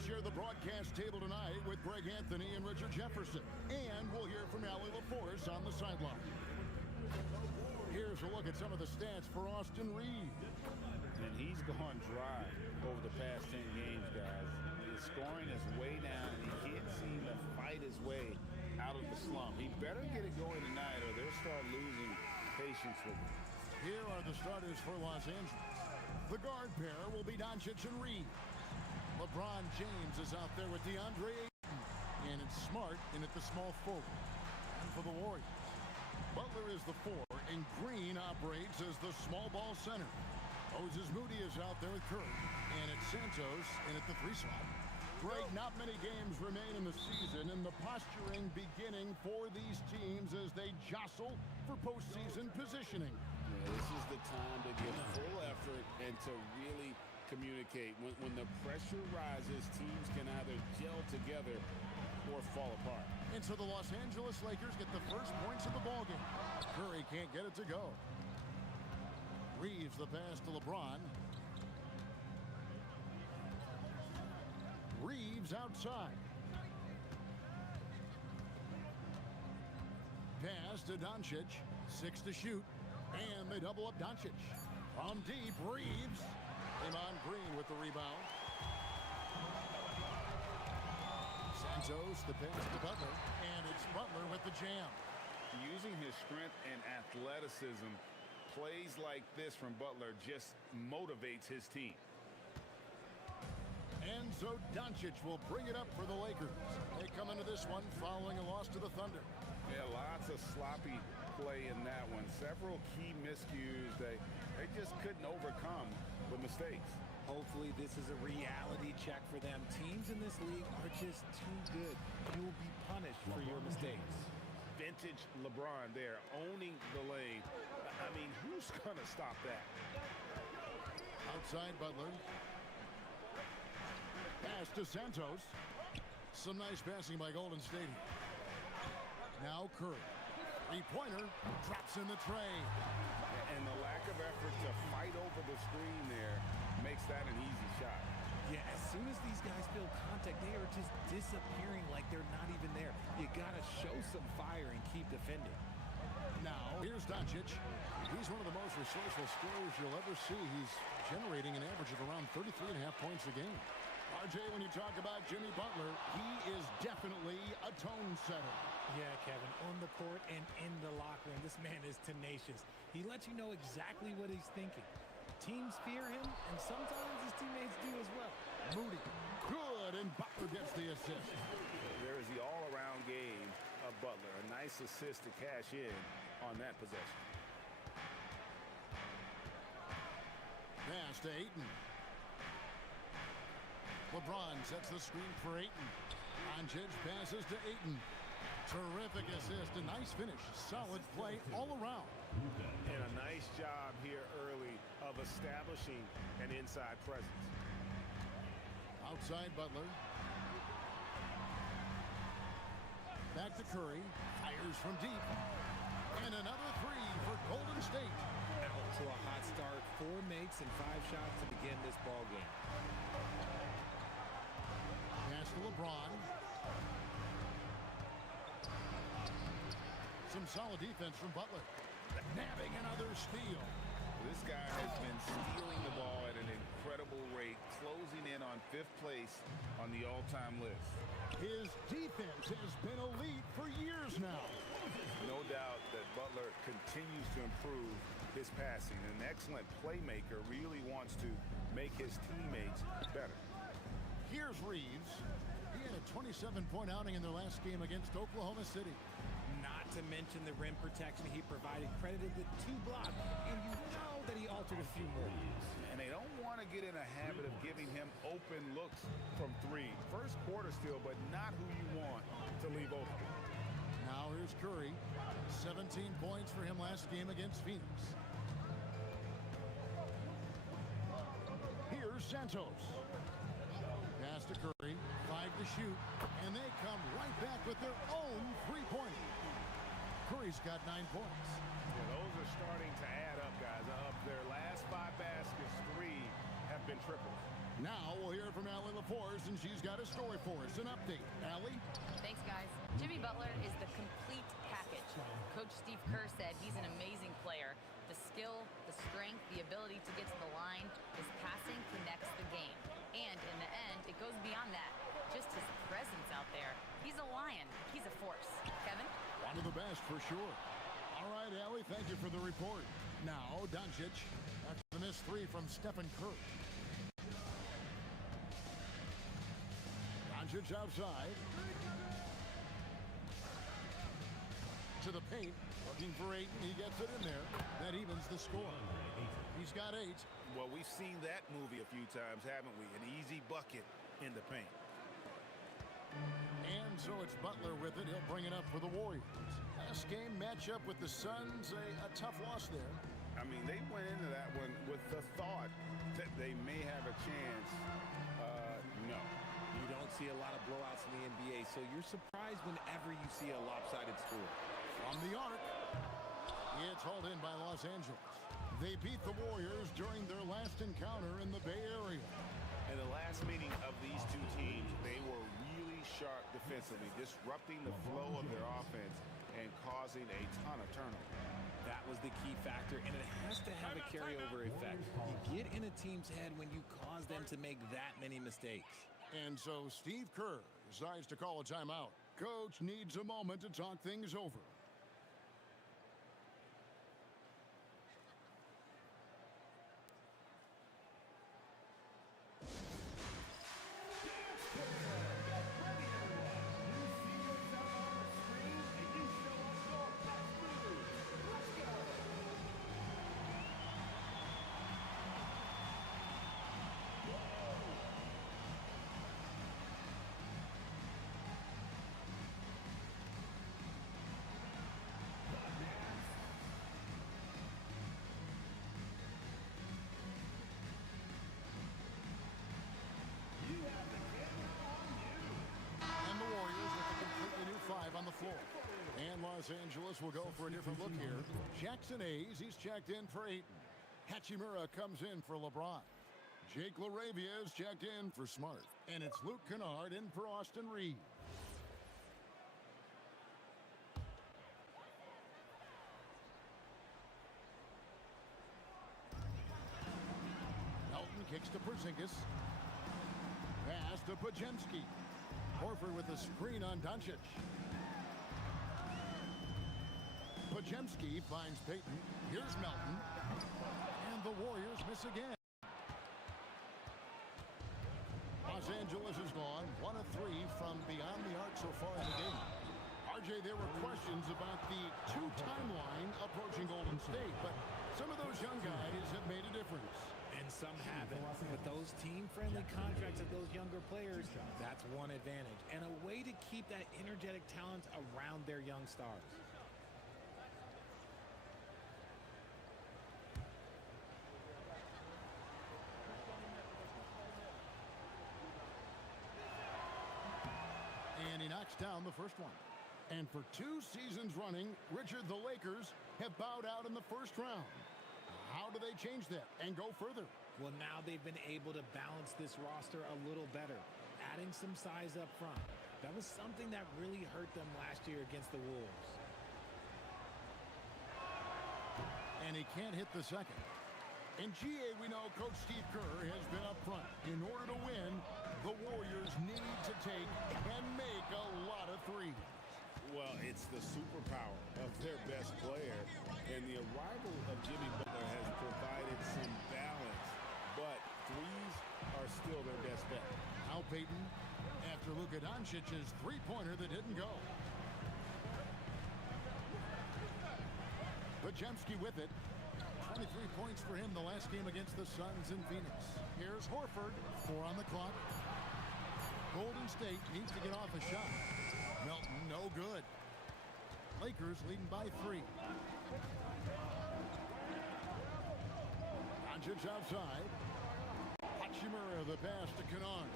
share the broadcast table tonight with Greg Anthony and Richard Jefferson. And we'll hear from Allie LaForce on the sideline. Here's a look at some of the stats for Austin Reed. And he's gone dry over the past 10 games, guys. His scoring is way down, and he can't seem to fight his way out of the slump. He better get it going tonight, or they'll start losing patience with him. Here are the starters for Los Angeles. The guard pair will be Doncic and Reed. LeBron James is out there with DeAndre Ayton, and it's Smart in at the small forward. And for the Warriors, Butler is the 4, and Green operates as the small ball center. Moses Moody is out there with Curry, and it's Santos in at the 3 slot. Greg, not many games remain in the season, and the posturing beginning for these teams as they jostle for postseason positioning. Yeah, this is the time to give full effort and to really communicate. When the pressure rises, teams can either gel together or fall apart. And so the Los Angeles Lakers get the first points of the ballgame. Curry can't get it to go. Reeves the pass to LeBron. Reeves outside. Pass to Doncic. 6 to shoot. And they double up Doncic. From deep, Reeves. Draymond Green with the rebound. Santos, the pass to Butler. And it's Butler with the jam. Using his strength and athleticism, plays like this from Butler just motivates his team. And so Doncic will bring it up for the Lakers. They come into this one following a loss to the Thunder. Yeah, lots of sloppy play in that one. Several key miscues they just couldn't overcome the mistakes. Hopefully this is a reality check for them. Teams in this league are just too good. You will be punished for your mistakes. Vintage LeBron there, owning the lane. I mean, who's going to stop that? Outside Butler. Pass to Santos. Some nice passing by Golden State. Now Curry. Three-pointer drops in the tray. And the lack of effort to fight over the screen there makes that an easy shot. Yeah, as soon as these guys feel contact, they are just disappearing like they're not even there. You got to show some fire and keep defending. Now, here's Doncic. He's one of the most resourceful scorers you'll ever see. He's generating an average of around 33.5 points a game. RJ, when you talk about Jimmy Butler, he is definitely a tone setter. Yeah, Kevin, on the court and in the locker room, this man is tenacious. He lets you know exactly what he's thinking. Teams fear him, and sometimes his teammates do as well. Moody, good, and Butler gets the assist. There is the all-around game of Butler. A nice assist to cash in on that possession. Pass to Ayton. LeBron sets the screen for Ayton. Doncic passes to Ayton. Terrific assist, a nice finish. Solid play all around. And a nice job here early of establishing an inside presence. Outside Butler. Back to Curry. Fires from deep. And another 3 for Golden State. Out to a hot start. 4 makes and 5 shots to begin this ball game. Pass to LeBron. Some solid defense from Butler. Nabbing another steal. This guy has been stealing the ball at an incredible rate, closing in on 5th place on the all-time list. His defense has been elite for years now. No doubt that Butler continues to improve his passing. An excellent playmaker, really wants to make his teammates better. Here's Reeves. He had a 27-point outing in their last game against Oklahoma City. Not to mention the rim protection he provided, credited with 2 blocks, and you know that he altered a few more. And they don't want to get in a habit of giving him open looks from 3. First quarter still, but not who you want to leave open. Now here's Curry. 17 points for him last game against Phoenix. Here's Santos. Pass to Curry. 5 to shoot. And they come right back with their own 3-pointer. Curry's got 9 points. Yeah, those are starting to add up, guys. Of their last 5 baskets, 3 have been triples. Now we'll hear from Allie LaForce, and she's got a story for us. An update. Allie? Thanks, guys. Jimmy Butler is the complete package. Coach Steve Kerr said he's an amazing player. The skill, the strength, the ability to get to the line, his passing connects the game. And in the end, it goes beyond that. Just his presence out there. He's a lion. He's a force. Kevin? One of the best, for sure. All right, Allie, thank you for the report. Now, Doncic, after the missed three from Stephen Curry. Doncic outside. To the paint, looking for 8, and he gets it in there. That evens the score. He's got 8. Well, we've seen that movie a few times, haven't we? An easy bucket in the paint. And so it's Butler with it. He'll bring it up for the Warriors. Last game matchup with the Suns, a tough loss there. I mean, they went into that one with the thought that they may have a chance. No. You don't see a lot of blowouts in the NBA, so you're surprised whenever you see a lopsided score. From the arc, it's hauled in by Los Angeles. They beat the Warriors during their last encounter in the Bay Area. In the last meeting of these two teams, they were really sharp defensively, disrupting the flow of their offense and causing a ton of turnovers. That was the key factor, and it has to have a carryover effect. You get in a team's head when you cause them to make that many mistakes. And so Steve Kerr decides to call a timeout. Coach needs a moment to talk things over. On the floor. And Los Angeles will go for a different look here. Jackson Hayes, he's checked in for Ayton. Hachimura comes in for LeBron. Jake LaRavia is checked in for Smart. And it's Luke Kennard in for Austin Reeves. Melton kicks to Porzingis. Pass to Podziemski. Horford with a screen on Doncic. Podziemski finds Payton. Here's Melton. And the Warriors miss again. Los Angeles is gone 1 of 3 from beyond the arc so far in the game. RJ, there were questions about the 2 timeline approaching Golden State, but some of those young guys have made a difference. And some haven't. But those team-friendly contracts of those younger players, that's one advantage. And a way to keep that energetic talent around their young stars. And he knocks down the first one. And for 2 seasons running, Richard, the Lakers have bowed out in the first round. How do they change that and go further? Well, now they've been able to balance this roster a little better, adding some size up front. That was something that really hurt them last year against the Wolves. And he can't hit the second. In GA, we know Coach Steve Kerr has been up front. In order to win, the Warriors need to take and make a lot of threes. Well, it's the superpower of their best player, and the arrival of Jimmy Butler has provided some balance, but threes are still their best bet. Al Payton after Luka Doncic's three-pointer that didn't go. Podziemski with it. 23 points for him the last game against the Suns in Phoenix. Here's Horford, 4 on the clock. Golden State needs to get off a shot. Melton, no good. Lakers leading by 3. Doncic outside. Hachimura, the pass to Kennard.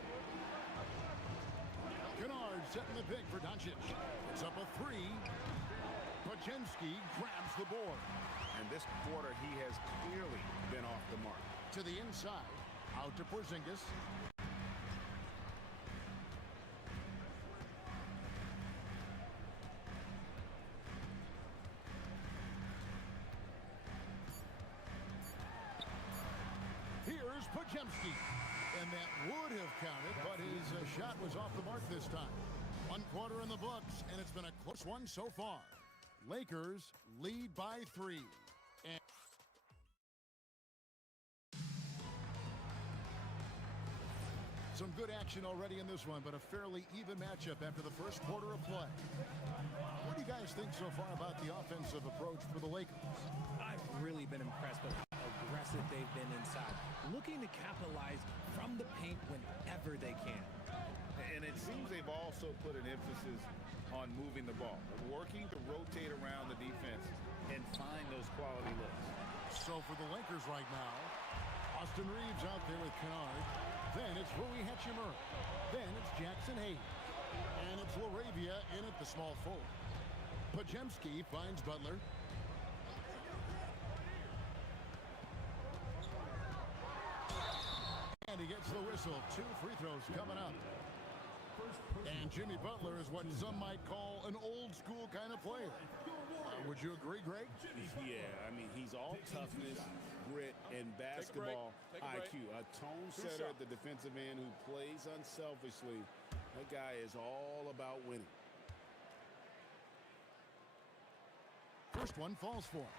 Kennard setting the pick for Doncic. It's up a 3. Podziemski grabs the board. And this quarter, he has clearly been off the mark. To the inside. Out to Porzingis. Here's Podziemski. And that would have counted, but his shot was off the mark this time. 1 quarter in the books, and it's been a close one so far. Lakers lead by 3. And some good action already in this one, but a fairly even matchup after the first quarter of play. What do you guys think so far about the offensive approach for the Lakers? I've really been impressed with how aggressive they've been inside, looking to capitalize from the paint whenever they can. And it seems they've also put an emphasis on moving the ball, working to rotate around the defense and find those quality looks. So for the Lakers right now, Austin Reeves out there with Kennard. Then it's Rui Hachimura. Then it's Jackson Hayes. And it's LaRavia in at the small forward. Podziemski finds Butler. And he gets the whistle. 2 free throws coming up. And Jimmy Butler is what some might call an old-school kind of player. Would you agree, Greg? Yeah, I mean, he's all toughness, grit, and basketball IQ. A tone setter at the defensive end who plays unselfishly. That guy is all about winning. First one falls for him.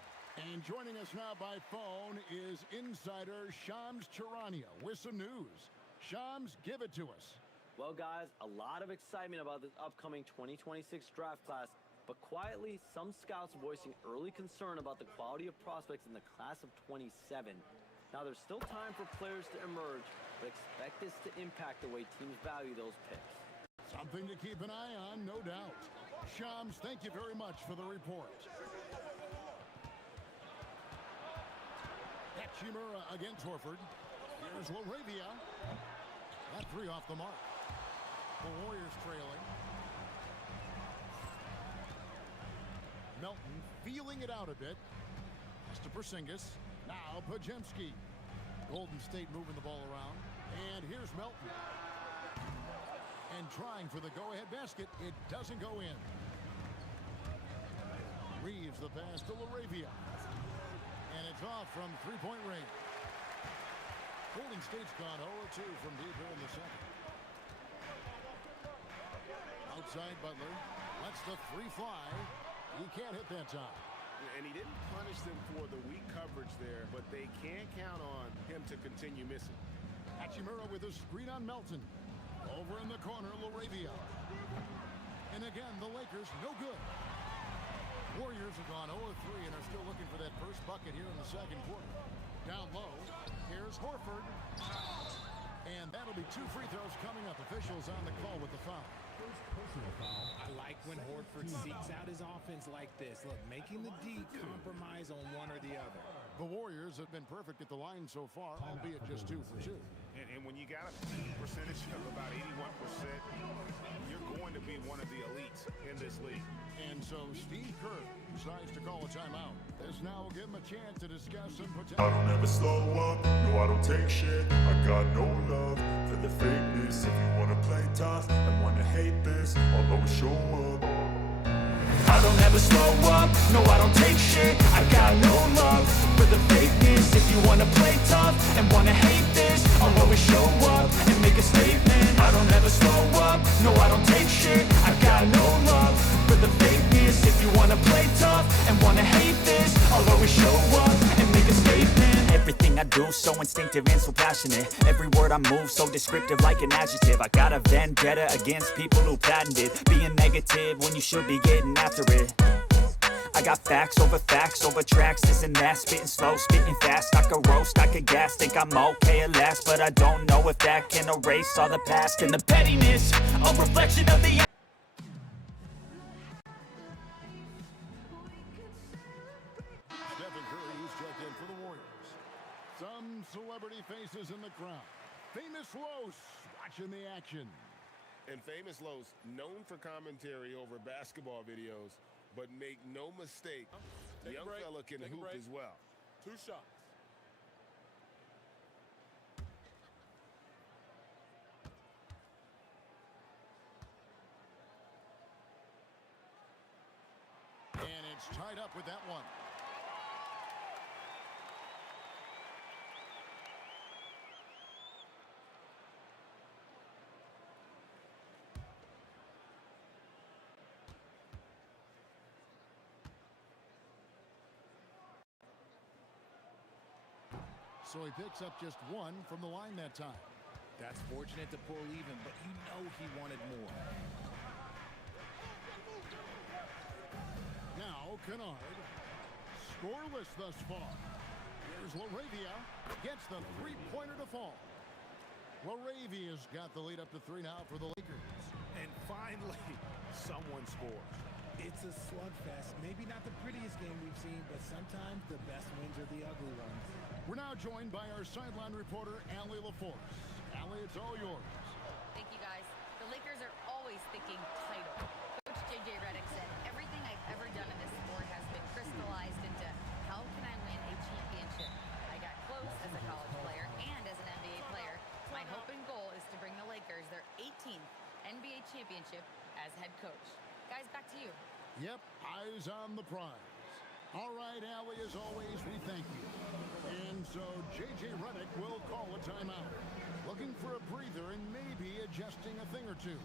And joining us now by phone is insider Shams Charania with some news. Shams, give it to us. Well, guys, a lot of excitement about this upcoming 2026 draft class, but quietly, some scouts voicing early concern about the quality of prospects in the class of 27. Now, there's still time for players to emerge, but expect this to impact the way teams value those picks. Something to keep an eye on, no doubt. Shams, thank you very much for the report. Hachimura against Horford. Here's LaRavia. That 3 off the mark. The Warriors trailing. Melton feeling it out a bit. Pass to Porzingis. Now Podziemski. Golden State moving the ball around. And here's Melton. And trying for the go-ahead basket. It doesn't go in. Reeves the pass to LaRavia. And it's off from three-point range. Golden State's gone 0-2 from deep here in the second. Outside Butler. Lets the 3 fly. He can't hit that time. And he didn't punish them for the weak coverage there, but they can't count on him to continue missing. Hachimura with a screen on Melton. Over in the corner, LaRavia. And again, the Lakers, no good. Warriors have gone 0-3 and are still looking for that first bucket here in the second quarter. Down low, here's Horford. And that'll be 2 free throws coming up. Officials on the call with the foul. I like when Horford seeks out his offense like this. Look, making the D compromise on one or the other. The Warriors have been perfect at the line so far, albeit just 2 for 2. And when you got a percentage of about 81%, you're going to be one of the elites in this league. And so Steve Kerr decides to call a timeout. This now will give him a chance to discuss some potential. I don't ever slow up, no I don't take shit. I got no love for the fakeness. If you wanna play tough and wanna hate this, I'll always show up. I don't ever slow up, no I don't take shit. I got no love for the fakeness. If you wanna play tough and wanna hate this, I'll always show up and make a statement. I don't ever slow up, no I don't take shit. I got no love for the fakeness. If you wanna play tough and wanna hate this, I'll always show up and make a statement. Everything I do so instinctive and so passionate. Every word I move so descriptive like an adjective. I got a vendetta against people who patented being negative when you should be getting after it. I got facts over tracks, this and that. Spitting slow, spitting fast. I could roast, I could gas. Think I'm okay at last, but I don't know if that can erase all the past. And the pettiness, a reflection of the Celebrity faces in the crowd. Famous Los watching the action. And Famous Los, known for commentary over basketball videos, but make no mistake, the young fella can hoop as well. 2 shots. it's tied up with that one. So he picks up just one from the line that time. That's fortunate to pull even, but you know he wanted more. Now Kennard, scoreless thus far. Here's LaRavia, gets the three-pointer to fall. LaRavia's got the lead up to 3 now for the Lakers. And finally, someone scores. It's a slugfest. Maybe not the prettiest game we've seen, but sometimes the best wins are the ugly ones. We're now joined by our sideline reporter, Allie LaForce. Allie, it's all yours. Thank you, guys. The Lakers are always thinking title. Coach J.J. Redick said, everything I've ever done in this sport has been crystallized into how can I win a championship? I got close as a college player and as an NBA player. My hope and goal is to bring the Lakers their 18th NBA championship as head coach. Guys, back to you. Yep, eyes on the prize. All right, Allie, as always, we thank you. And so J.J. Redick will call a timeout. Looking for a breather and maybe adjusting a thing or two.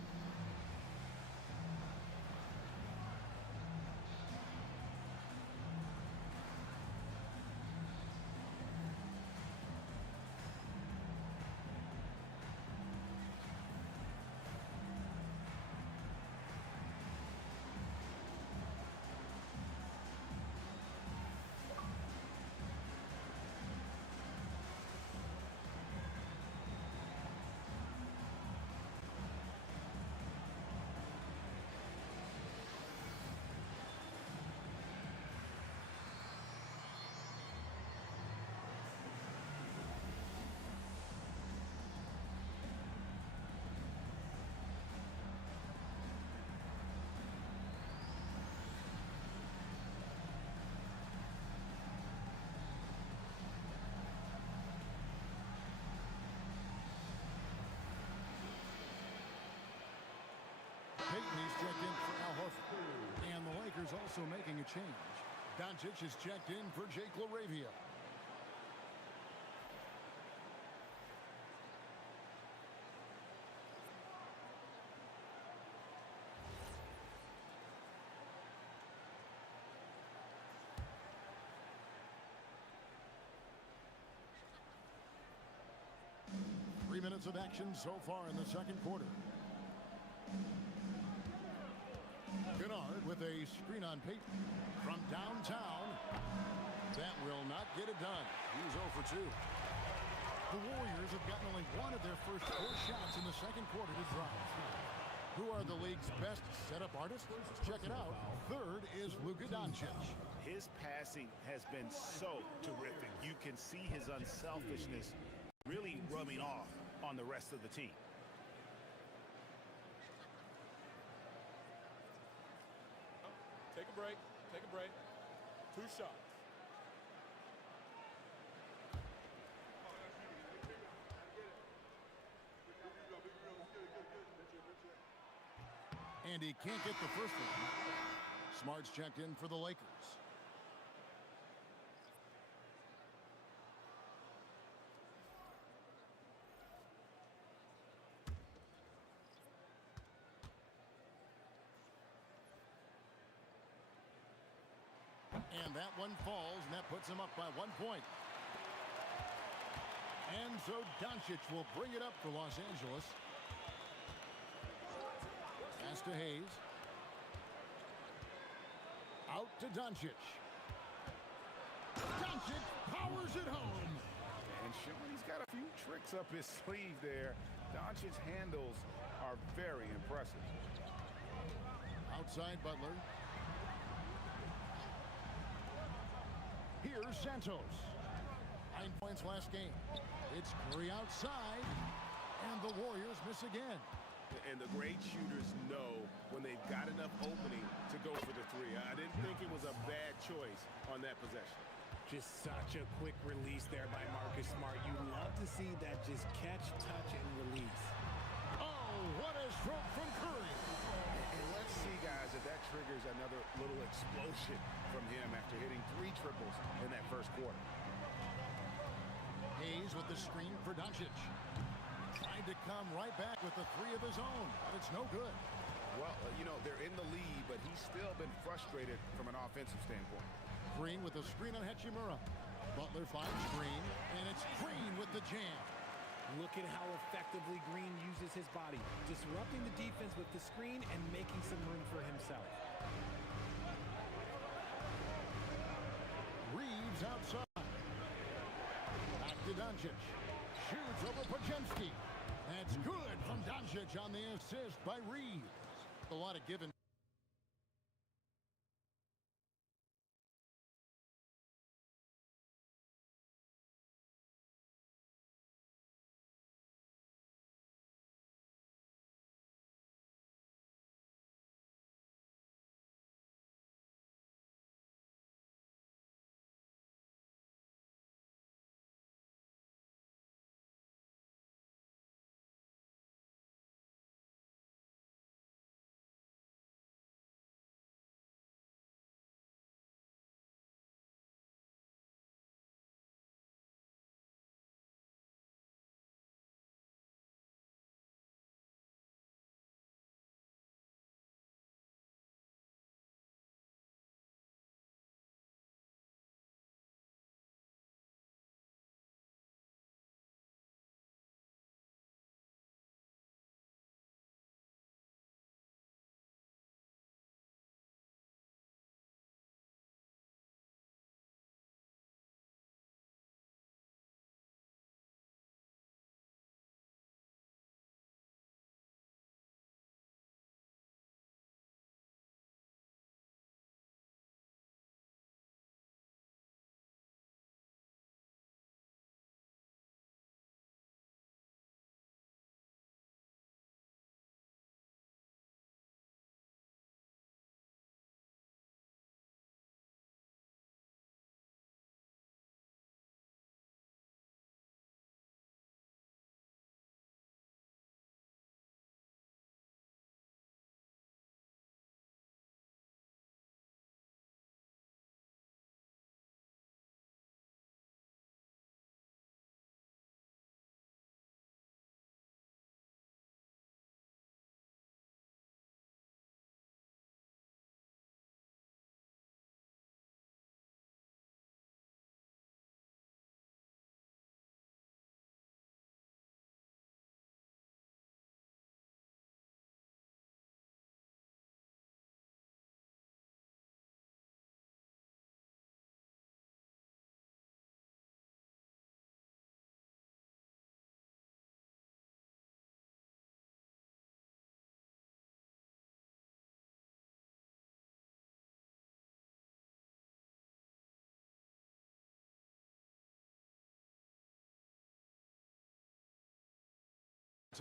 Payton's checked in for Al Horford. And the Lakers also making a change. Doncic is checked in for Jake LaRavia. Three minutes of action so far in the second quarter. Kennard with a screen on Payton from downtown. That will not get it done. He's 0 for 2. The Warriors have gotten only one of their first 4 shots in the second quarter to drive. Who are the league's best setup artists? Check it out. Third is Luka Doncic. His passing has been so terrific. You can see his unselfishness really rubbing off on the rest of the team. Take a break. Take a break. 2 shots. And he can't get the first one. Smart's checked in for the Lakers. And that one falls, and that puts him up by 1 point. And so Doncic will bring it up for Los Angeles. Pass to Hayes. Out to Doncic. Doncic powers it home. And showing he's got a few tricks up his sleeve there. Doncic's handles are very impressive. Outside Butler. Here's Santos. 9 points last game. It's Curry outside. And the Warriors miss again. And the great shooters know when they've got enough opening to go for the 3. I didn't think it was a bad choice on that possession. Just such a quick release there by Marcus Smart. You love to see that just catch, touch, and release. Oh, what a stroke from Curry. And let's see, guys, if that triggers Lakers, another little explosion from him after hitting 3 triples in that first quarter. Hayes with the screen for Doncic. Tried to come right back with the 3 of his own, but it's no good. Well, you know, they're in the lead, but he's still been frustrated from an offensive standpoint. Green with the screen on Hachimura. Butler finds Green, and it's Green with the jam. Look at how effectively Green uses his body, disrupting the defense with the screen and making some room for himself. Reeves outside. Back to Doncic. Shoots over Pajemski. That's good from Doncic on the assist by Reeves. A lot of give and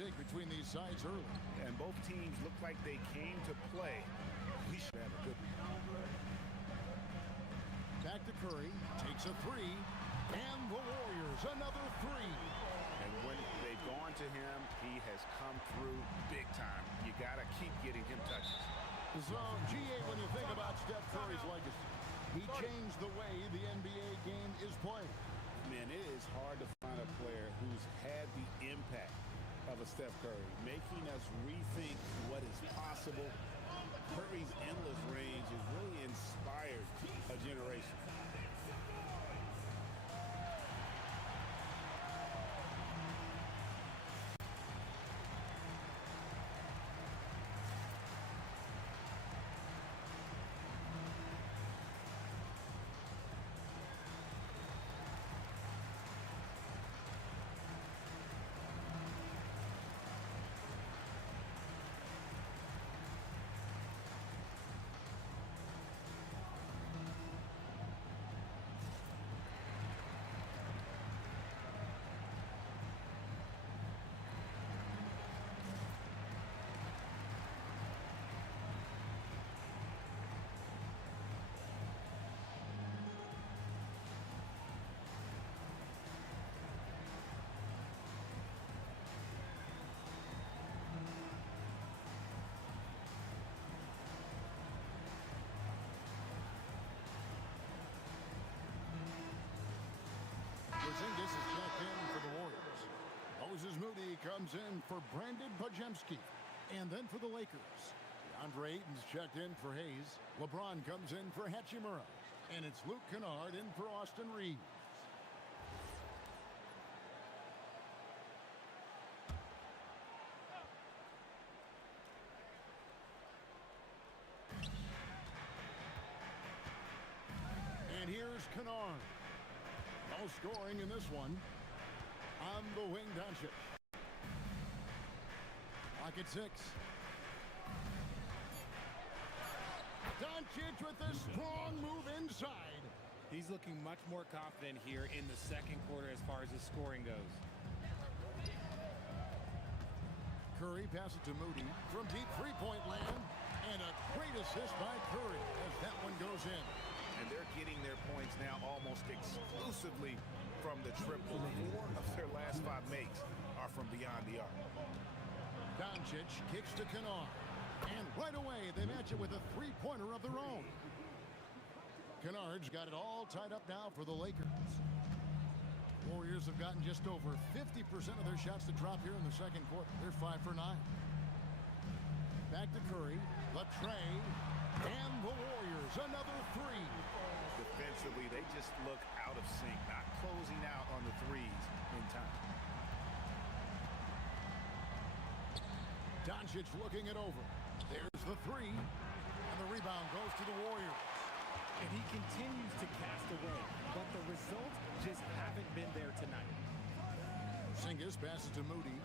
take between these sides early. And both teams look like they came to play. We should have a good one. Back to Curry, takes a 3, and the Warriors another 3. And when they've gone to him, he has come through big time. You got to keep getting him touches. So, GA, when you think about Steph Curry's legacy, he changed the way the NBA game is played. Man, it is hard to find a player who's had the impact of a Steph Curry, making us rethink what is possible. Curry's endless range has really inspired a generation. Porzingis is checked in for the Warriors. Moses Moody comes in for Brandon Pajemski. And then for the Lakers, DeAndre Ayton's checked in for Hayes. LeBron comes in for Hachimura. And it's Luke Kennard in for Austin Reeves. And here's Kennard. No scoring in this one. On the wing, Doncic. Clock at 6. Doncic with a strong move inside. He's looking much more confident here in the second quarter as far as his scoring goes. Curry passes to Moody from deep three-point land. And a great assist by Curry as that one goes in. And they're getting their points now almost exclusively from the triple. 4 of their last 5 makes are from beyond the arc. Doncic kicks to Kennard. And right away, they match it with a three-pointer of their own. Kennard's got it all tied up now for the Lakers. Warriors have gotten just over 50% of their shots to drop here in the second quarter. They're 5 for 9. Back to Curry. Latre. And the Warriors, another 3. Defensively, they just look out of sync, not closing out on the threes in time. Doncic looking it over. There's the 3. And the rebound goes to the Warriors. And he continues to cast away, but the results just haven't been there tonight. Porzingis passes to Moody.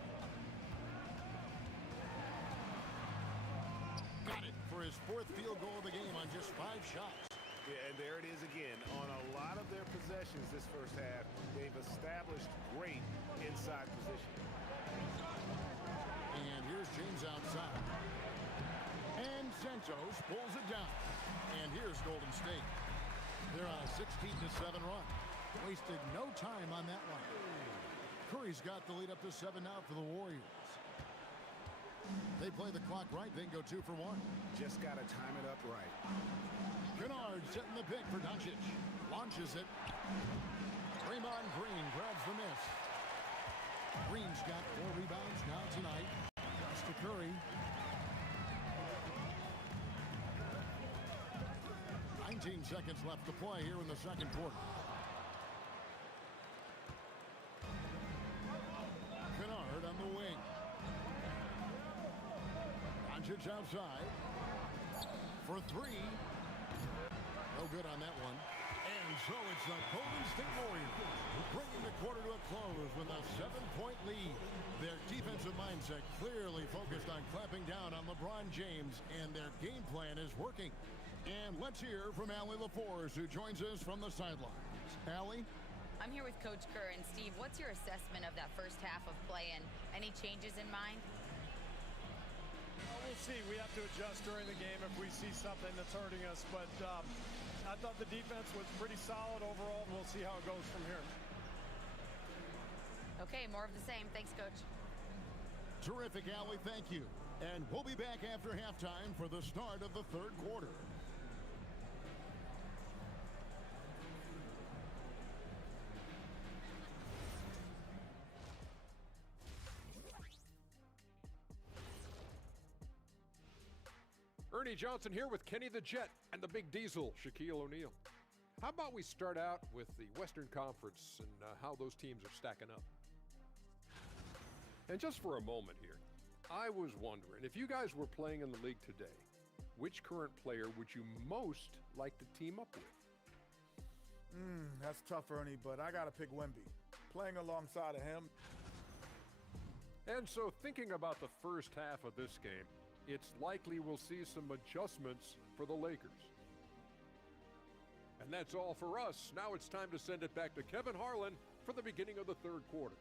Got it for his 4th field goal of the game on just 5 shots. Yeah, and there it is again. On a lot of their possessions this first half, they've established great inside position. And here's James outside. And Santos pulls it down. And here's Golden State. They're on a 16-7 run. Wasted no time on that one. Curry's got the lead up to 7 now for the Warriors. They play the clock right, they can go 2 for 1. Just got to time it up right. Kennard setting the pick for Doncic. Launches it. Draymond Green grabs the miss. Green's got 4 rebounds now tonight. Pass to Curry. 19 seconds left to play here in the second quarter. Kennard on the wing. Doncic outside. For 3. No good on that one. And so it's the Golden State Warriors bringing the quarter to a close with a 7-point lead. Their defensive mindset clearly focused on clamping down on LeBron James, and their game plan is working. And let's hear from Allie LaForce, who joins us from the sidelines. Allie? I'm here with Coach Kerr. And Steve, what's your assessment of that first half of play, and any changes in mind? Well, we'll see. We have to adjust during the game if we see something that's hurting us. But I thought the defense was pretty solid overall. We'll see how it goes from here. Okay, more of the same. Thanks, Coach. Terrific, Allie. Thank you. And we'll be back after halftime for the start of the third quarter. Ernie Johnson here with Kenny the Jet and the Big Diesel, Shaquille O'Neal. How about we start out with the Western Conference and how those teams are stacking up? And just for a moment here, I was wondering, if you guys were playing in the league today, which current player would you most like to team up with? That's tough, Ernie, but I got to pick Wemby. Playing alongside of him. And so thinking about the first half of this game, it's likely we'll see some adjustments for the Lakers. And that's all for us. Now it's time to send it back to Kevin Harlan for the beginning of the third quarter.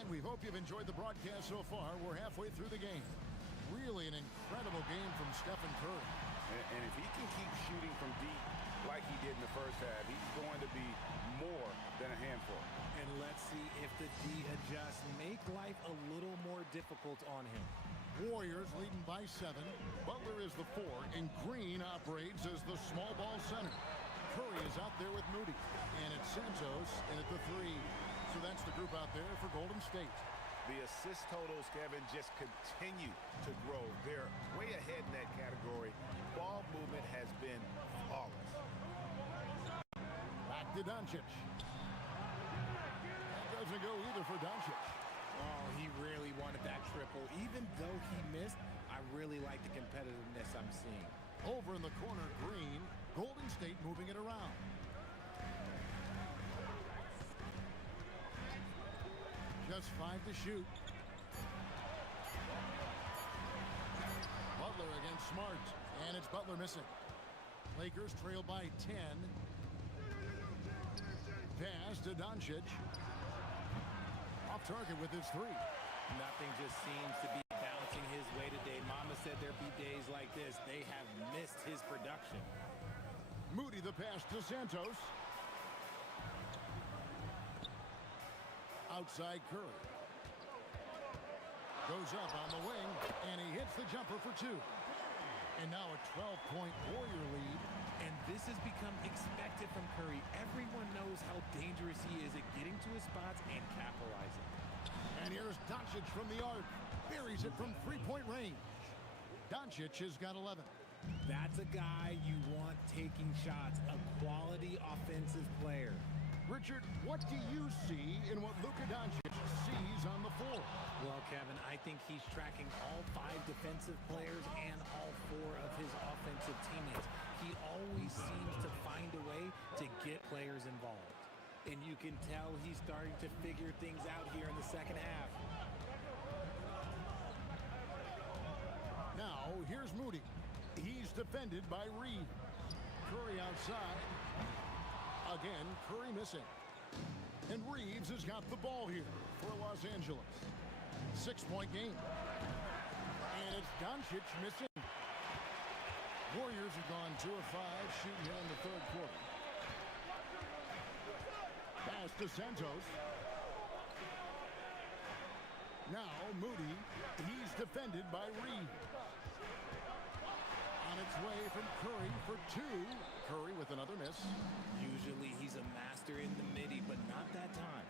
And we hope you've enjoyed the broadcast so far. We're halfway through the game. Really an incredible game from Stephen Curry. And if he can keep shooting from deep like he did in the first half, he's going to be more than a handful. And let's see if the D adjusts, make life a little more difficult on him. Warriors leading by 7. Butler is the 4, and Green operates as the small ball center. Curry is out there with Moody, and it's Santos in at the 3. So that's the group out there for Golden State. The assist totals, Kevin, just continue to grow. They're way ahead in that category. Ball movement has been flawless. Back to Doncic. That doesn't go either for Doncic. Oh, he really wanted that triple. Even though he missed, I really like the competitiveness I'm seeing. Over in the corner, Green. Golden State moving it around. Just 5 to shoot. Butler against Smart. And it's Butler missing. Lakers trail by 10. Pass to Doncic. Off target with his 3. Nothing just seems to be bouncing his way today. Mama said there'd be days like this. They have missed his production. Moody the pass to Santos. Outside Curry. Goes up on the wing, and he hits the jumper for 2. And now a 12-point Warrior lead. And this has become expected from Curry. Everyone knows how dangerous he is at getting to his spots and capitalizing. And here's Doncic from the arc. Buries it from 3-point range. Doncic has got 11. That's a guy you want taking shots, a quality offensive player. Richard, what do you see in what Luka Doncic sees on the floor? Well, Kevin, I think he's tracking all 5 defensive players and all 4 of his offensive teammates. He always seems to find a way to get players involved. And you can tell he's starting to figure things out here in the second half. Now, here's Moody. He's defended by Reed. Curry outside. Again, Curry missing. And Reeves has got the ball here for Los Angeles. 6-point game. And it's Doncic missing. Warriors have gone 2 of 5 shooting here in the 3rd quarter. Pass to Santos. Now Moody. He's defended by Reed. On its way from Curry for 2. Curry with another miss. Usually he's a master in the midi, but not that time.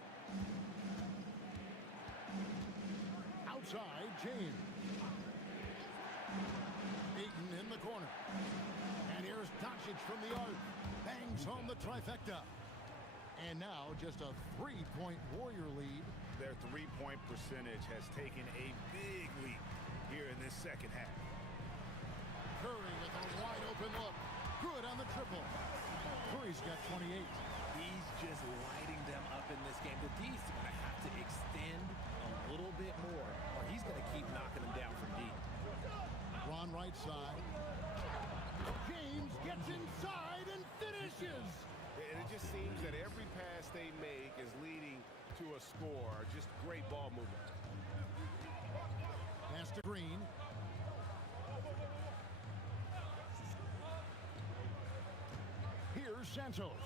Outside, James. Ayton in the corner. And here's Doncic from the arc. Bangs home the trifecta. And now just a 3-point Warrior lead. Their 3-point percentage has taken a big leap here in this second half. Curry with a wide open look. Good on the triple. Curry's got 28. He's just lighting them up in this game. The D's going to have to extend a little bit more, or he's going to keep knocking them down from deep. Ron right side. James gets inside and finishes. And it just seems that every pass they make is leading to a score. Just great ball movement. Pass to Green. Here's Santos.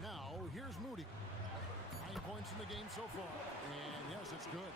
Now, here's Moody. 9 points in the game so far. And yes, it's good.